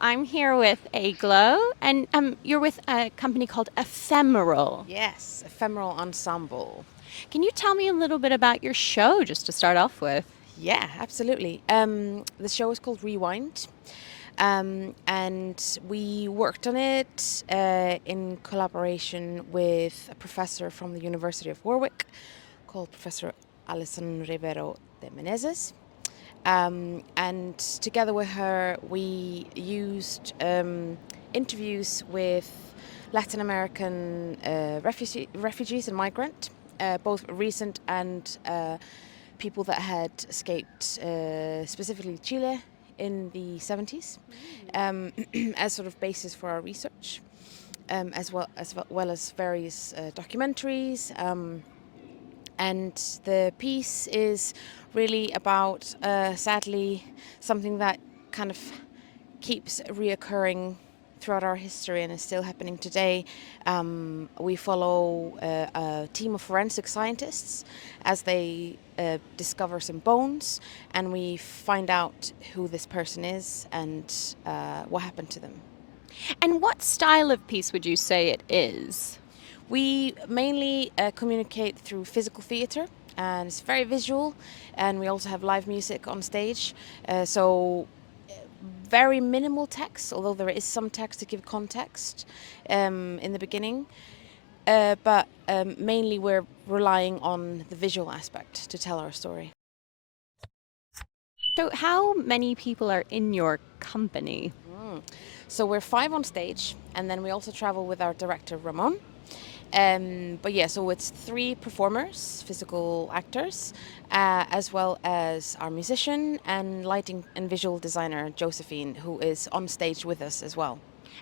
I'm here with Eyglo, and you're with a company called Ephemeral. Yes, Ephemeral Ensemble. Can you tell me a little bit about your show, just to start off with? Yeah, absolutely. The show is called Rewind, and we worked on it in collaboration with a professor from the University of Warwick called Professor Alison Rivero de Menezes. And together with her, we used interviews with Latin American refugees and migrant, both recent and people that had escaped, specifically Chile in the 70s, as sort of basis for our research, as well as various documentaries. And the piece is really about, sadly, something that kind of keeps reoccurring throughout our history and is still happening today. We follow a team of forensic scientists as they discover some bones, and we find out who this person is and what happened to them. And what style of piece would you say it is? We mainly communicate through physical theatre, and it's very visual, and we also have live music on stage. So very minimal text, although there is some text to give context in the beginning. But mainly we're relying on the visual aspect to tell our story. So, how many people are in your company? So we're 5 on stage, and then we also travel with our director Ramon. But yeah, so it's 3 performers, physical actors, as well as our musician and lighting and visual designer Josephine, who is on stage with us as well.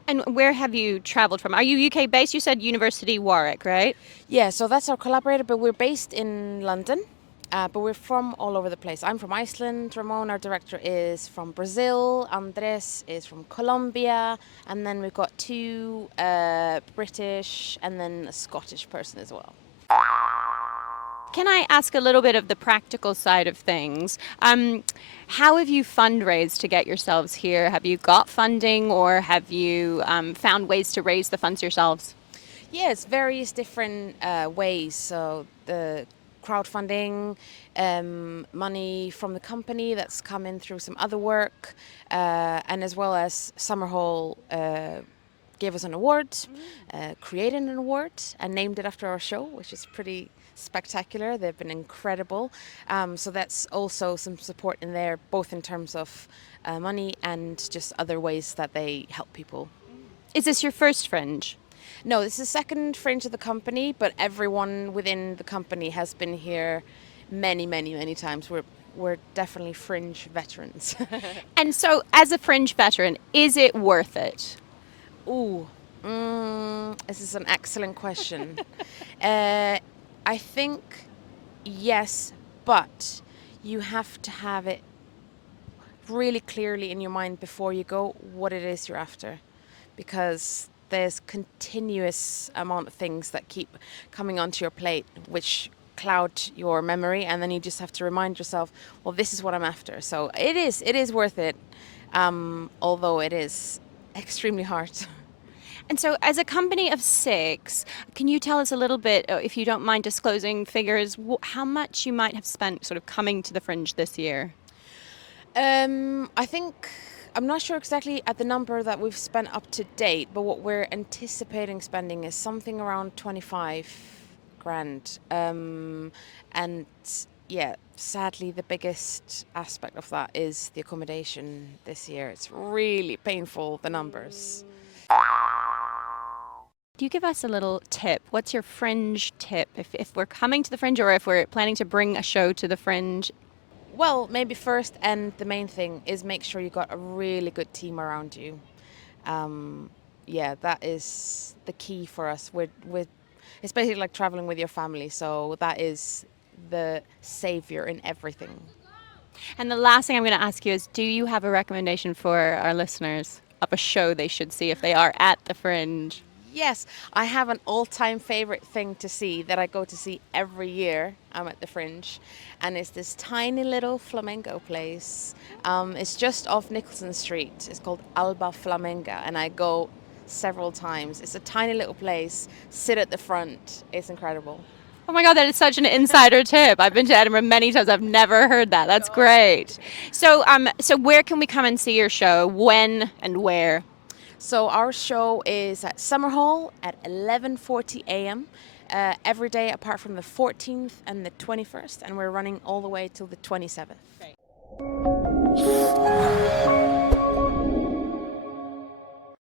And where have you traveled from? Are you UK based? You said University Warwick, right? Yeah, so that's our collaborator, but we're based in London. But we're from all over the place. I'm from Iceland. Ramon, our director, is from Brazil. Andres is from Colombia. And then we've got 2 British and then a Scottish person as well. Can I ask a little bit of the practical side of things? How have you fundraised to get yourselves here? Have you got funding, or have you found ways to raise the funds yourselves? Yeah, it's various different ways. So the crowdfunding, money from the company that's come in through some other work, and as well as Summerhall gave us an award, created an award, and named it after our show, which is pretty spectacular. They've been incredible. So that's also some support in there, both in terms of money and just other ways that they help people. Is this your first Fringe? No, this is the second Fringe of the company, but everyone within the company has been here many, many, many times. We're definitely Fringe veterans. And so, as a Fringe veteran, is it worth it? Ooh, this is an excellent question. I think yes, but you have to have it really clearly in your mind before you go what it is you're after, because there's continuous amount of things that keep coming onto your plate which cloud your memory, and then you just have to remind yourself, well, this is what I'm after. So it is worth it, although it is extremely hard. And so, as a company of 6, can you tell us a little bit, if you don't mind disclosing figures, how much you might have spent sort of coming to the Fringe this year? I think I'm not sure exactly at the number that we've spent up to date, but what we're anticipating spending is something around 25 grand. And yeah, sadly, the biggest aspect of that is the accommodation this year. It's really painful, the numbers. Do you give us a little tip? What's your Fringe tip? If we're coming to the Fringe, or if we're planning to bring a show to the Fringe? Well, maybe first and the main thing is make sure you got a really good team around you. Yeah, that is the key for us. It's basically like traveling with your family, so that is the savior in everything. And the last thing I'm going to ask you is, do you have a recommendation for our listeners of a show they should see if they are at the Fringe? Yes, I have an all-time favorite thing to see that I go to see every year. I'm at the Fringe, and it's this tiny little flamenco place. It's just off Nicholson Street. It's called Alba Flamenca, and I go several times. It's a tiny little place. Sit at the front. It's incredible. Oh my God, that is such an insider tip. I've been to Edinburgh many times. I've never heard that. That's great. So where can we come and see your show? When and where? So our show is at Summer Hall at 11:40 a.m. Every day apart from the 14th and the 21st, and we're running all the way till the 27th. Great.